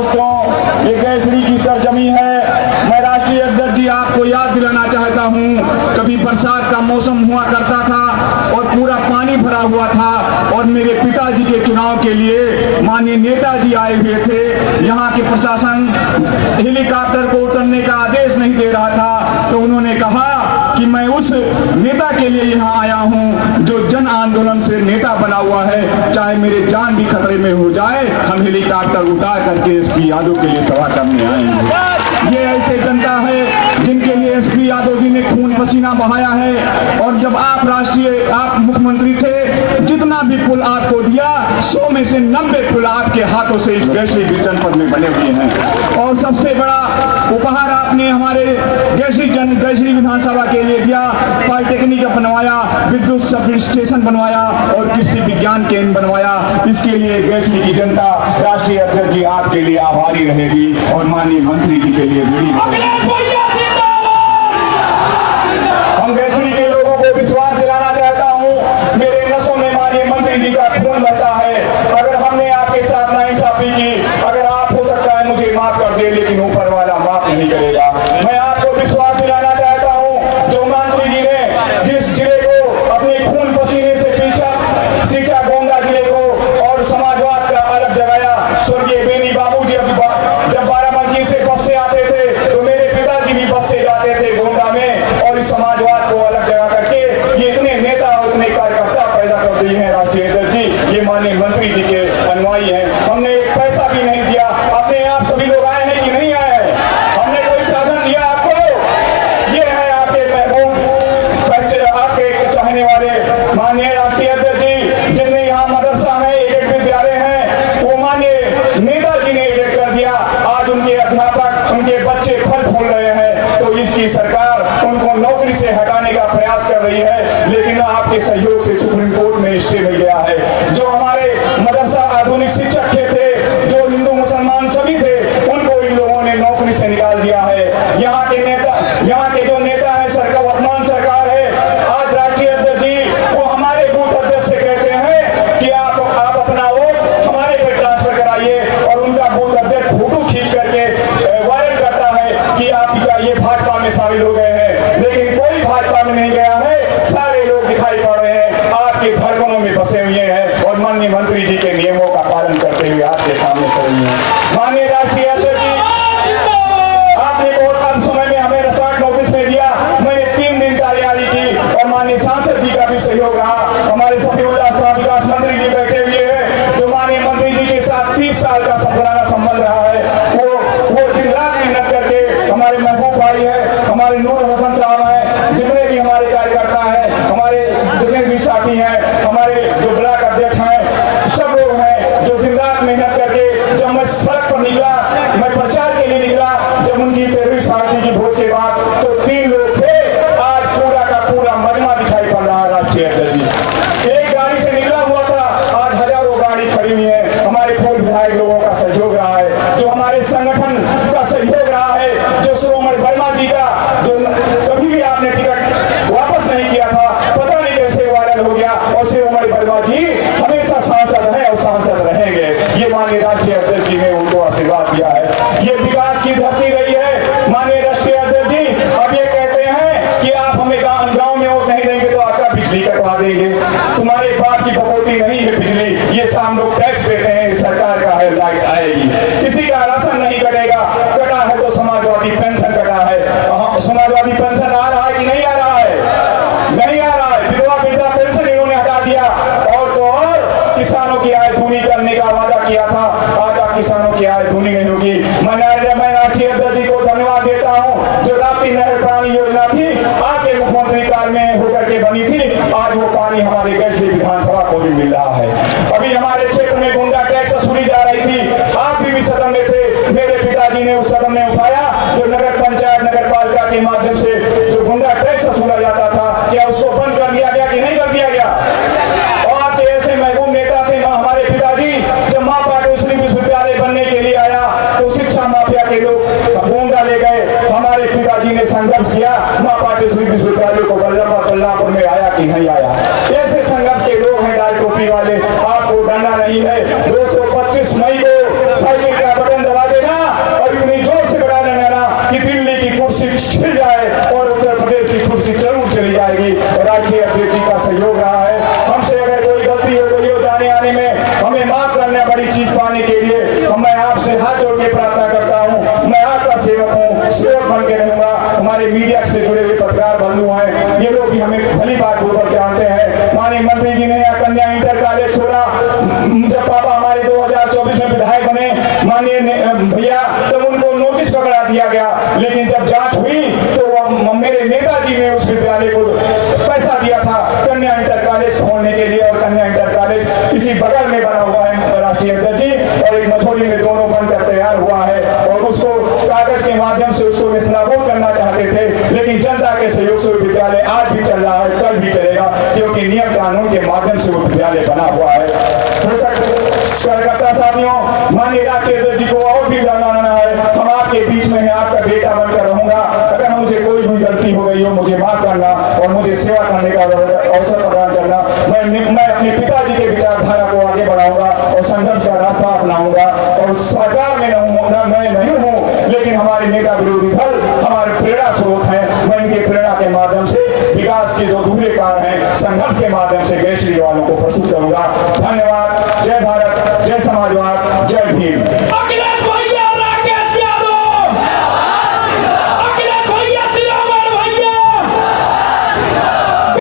दोस्तों, ये गैसरी की सरजमी है। मैं राष्ट्रीय अध्यक्ष जी आपको याद दिलाना चाहता हूँ, कभी बरसात का मौसम हुआ करता था और पूरा पानी भरा हुआ था और मेरे पिताजी के चुनाव के लिए माननीय नेताजी आए हुए थे। यहाँ के प्रशासन हेलीकॉप्टर को उतरने का आदेश नहीं दे रहा था, तो उन्होंने कहा कि मैं उस नेता के लिए यहाँ आया हूँ जो जन आंदोलन से नेता बना हुआ है, चाहे मेरे जान भी खतरे में हो जाए, हम हेलीकॉप्टर उतार करके एसपी यादव के लिए सभा करने आएंगे। ये ऐसे जनता है जिनके लिए एसपी यादव जी ने खून पसीना बहाया है। और जब आप मुख्यमंत्री थे, जितना भी पुल आपको दिया 100 में से 90 पुल आपके हाथों से इस गैसरी जनपद में बने हुए हैं। और सबसे बड़ा उपहार आपने हमारे गैसरी विधानसभा के लिए दिया, पॉलिटेक्निक बनवाया, विद्युत सब स्टेशन बनवाया और कृषि विज्ञान केंद्र बनवाया। इसके लिए गैसरी की जनता राष्ट्रीय अध्यक्ष जी आपके लिए आभारी रहेगी और माननीय मंत्री जी के लिए भी। हम गैसरी के लोगों को विश्वास दिलाना चाहता हूँ, मेरे नसों में माननीय मंत्री जी का खून बहता है। अगर हमने आपके साथ नाइंसाफी की, अगर आप हो सकता है मुझे माफ कर दे, लेकिन ऊपर वाला माफ नहीं करेगा। मैं आपको विश्वास दिलाना चाहता हूँ, जो मंत्री जी ने जिस जिले को अपने खून पसीने से सींचा, गोंडा जिले को और समाजवाद का अलग जगाया। स्वर्गीय बेनी बाबू जी जब बाराबंकी से बस से आते थे तो मेरे पिताजी भी बस से जाते थे गोंडा में, और इस समाजवाद को अलग जगह करके ये इतने नेता और इतने कार्यकर्ता पैदा कर दिए हैं राष्ट्रीय अध्यक्ष जी। ये माननीय मंत्री जी के अनुयायी हैं। हमने एक पैसा भी नहीं दिया, अपने आप सभी लोग आए हैं कि नहीं आए हैं? हमने कोई साधन दिया आपको? ये है आपके महबूब, आपके चाहने वाले माननीय राष्ट्रीय अध्यक्ष जी। जितने यहाँ मदरसा है, एक विद्यालय है, वो माननीय नेताजी ने एडिट कर दिया। आज उनके अध्यापक, उनके बच्चे फल फूल रहे हैं, तो इसकी सरकार उनको नौकरी से हटाने का प्रयास कर रही है। लेकिन आपके सहयोग से सुप्रीम कोर्ट में स्टे मिल गया है। जो हमारे मदरसा आधुनिक शिक्षक थे, जो हिंदू मुसलमान सभी थे, उनको इन लोगों ने नौकरी से निकाल दिया है। यहाँ के जो नेता है, सरकार वर्तमान सरकार है, आज राष्ट्रीय अध्यक्ष जी वो हमारे बूथ अध्यक्ष से कहते हैं कि आप अपना वोट हमारे पे ट्रांसफर कराइए, और उनका बूथ अध्यक्ष फोटो खींच करके वायरल करता है कि आप ये भाजपा में शामिल हो गए हैं। लेकिन कोई भाजपा में नहीं गया है, सारे लोग दिखाई पड़ रहे हैं आपके धड़कनों में बसे हुए हैं और माननीय मंत्री जी के नियमों का पालन करते हुए आपके सामने खड़े हुए हैं। माननीय राष्ट्रीय अध्यक्ष जी, आपने बहुत कम समय में हमें रिसर्च नोटिस में दिया। मैंने 3 दिन तैयारी की और माननीय सांसद जी का भी सहयोग रहा। हमारे सफीउल्लाह विकास मंत्री जी बैठे हुए हैं, जो माननीय मंत्री जी के साथ 30 साल का पुराना संबंध रहा है। वो दिन रात मेहनत करके, हमारे महबूब भाई है, हमारे नूर हसन साहब हैं, जितने भी हमारे कार्यकर्ता हैं, हमारे जितने भी साथी हैं, हमारे जो ब्लॉक अध्यक्ष हैं, सब लोग हैं जो दिन रात मेहनत करके, जब मैं सड़क पर निकला, मैं प्रचार के लिए निकला, जब उनकी 13वीं सालगिरह की भोज के बाद, तो 3 लोग थे। आज पूरा का पूरा मजमा दिखाई पड़ रहा है राष्ट्रीय अध्यक्ष जी। एक गाड़ी से निकला हुआ था, आज हजारों गाड़ी खड़ी हुई है। हमारे पूर्व विधायक लोगों का सहयोग रहा है, जो हमारे संगठन का सहयोग रहा है, जो श्रोमणी वर्मा जी का, जो कभी भी आपने टिकट वापस नहीं किया था, पता नहीं कैसे वायरल हो गया, और श्रोमणी वर्मा जी हमेशा सांसद है और सांसद रहेंगे। ये माननीय राष्ट्रीय अध्यक्ष जी ने उनको आशीर्वाद दिया है। ये विकास की धरती रही है माननीय राष्ट्रीय अध्यक्ष जी। अब ये कहते हैं कि आप हमें गांव में वोट नहीं देंगे तो आपका बिजली कटवा देंगे। तुम्हारे बाप की बकौती नहीं है बिजली, ये हम लोग टैक्स देते हैं, सरकार का है, लाइट आएगी। किसी का राशन नहीं कटेगा, कटा है तो समाजवादी पेंशन कटा है। समाजवादी पेंशन आ रहा है कि नहीं आ रहा है? नहीं आ रहा है। विधवा वृद्धा पेंशन इन्होंने हटा दिया, और तो और किसानों की आय दूनी करने का वादा किया था। आज आप किसानों की आय दूनी नहीं होगी। मैं राष्ट्रीय अध्यक्ष जी को धन्यवाद देता हूँ, जो राप्ती नहर पानी योजना थी, आपके मुख्यमंत्री काल में होकर के बनी थी, आज वो पानी हमारे गैसरी विधानसभा को भी मिल रहा है। अभी हमारे क्षेत्र में गुंडा टैक्स वसूली जा रही थी, आप भी सदन में थे, मेरे पिताजी ने उस सदन में उठाया, जो नगर पंचायत नगर पालिका के माध्यम से जो गुंडा टैक्स वसूला जाता था, क्या उसको बंद कर दिया गया कि नहीं कर दिया गया? और आपके ऐसे महबूब नेता थे हमारे पिताजी। जब माँ पाटेश्वरी विश्वविद्यालय बनने के लिए आया, तो शिक्षा माफिया के लोग गोंडा ले गए। हमारे पिताजी ने संघर्ष किया, माँ पाटेश्वरी विश्वविद्यालय को बल्लापुर में आया कि नहीं आया? ऐसे संघर्ष के लोग हैं लाल टोपी वाले, आपको डरना नहीं है। दोस्तों, 25 मई को साइकिल का बटन दबा दे मीडिया से जुड़े हुए पत्रकार बंधु हैं, ये लोग भी हमें भली बात ऊपर जानते हैं। माननीय मंत्री जी ने यहाँ कन्या इंटर कॉलेज खोला। जब पापा हमारे 2024 में विधायक बने माननीय भैया, तब उनको नोटिस पकड़ा दिया गया, लेकिन जब जांच हुई तो मेरे नेताजी ने उस विद्यालय को पैसा दिया था कन्या इंटर कॉलेज खोलने के लिए, और कन्या इंटर कॉलेज इसी बगल में बना हुआ है राष्ट्रीय अध्यक्ष जी, और एक मझोली में दोनों बनकर तैयार हुआ है, और उसको कागज के माध्यम से उसको निस्ताबूद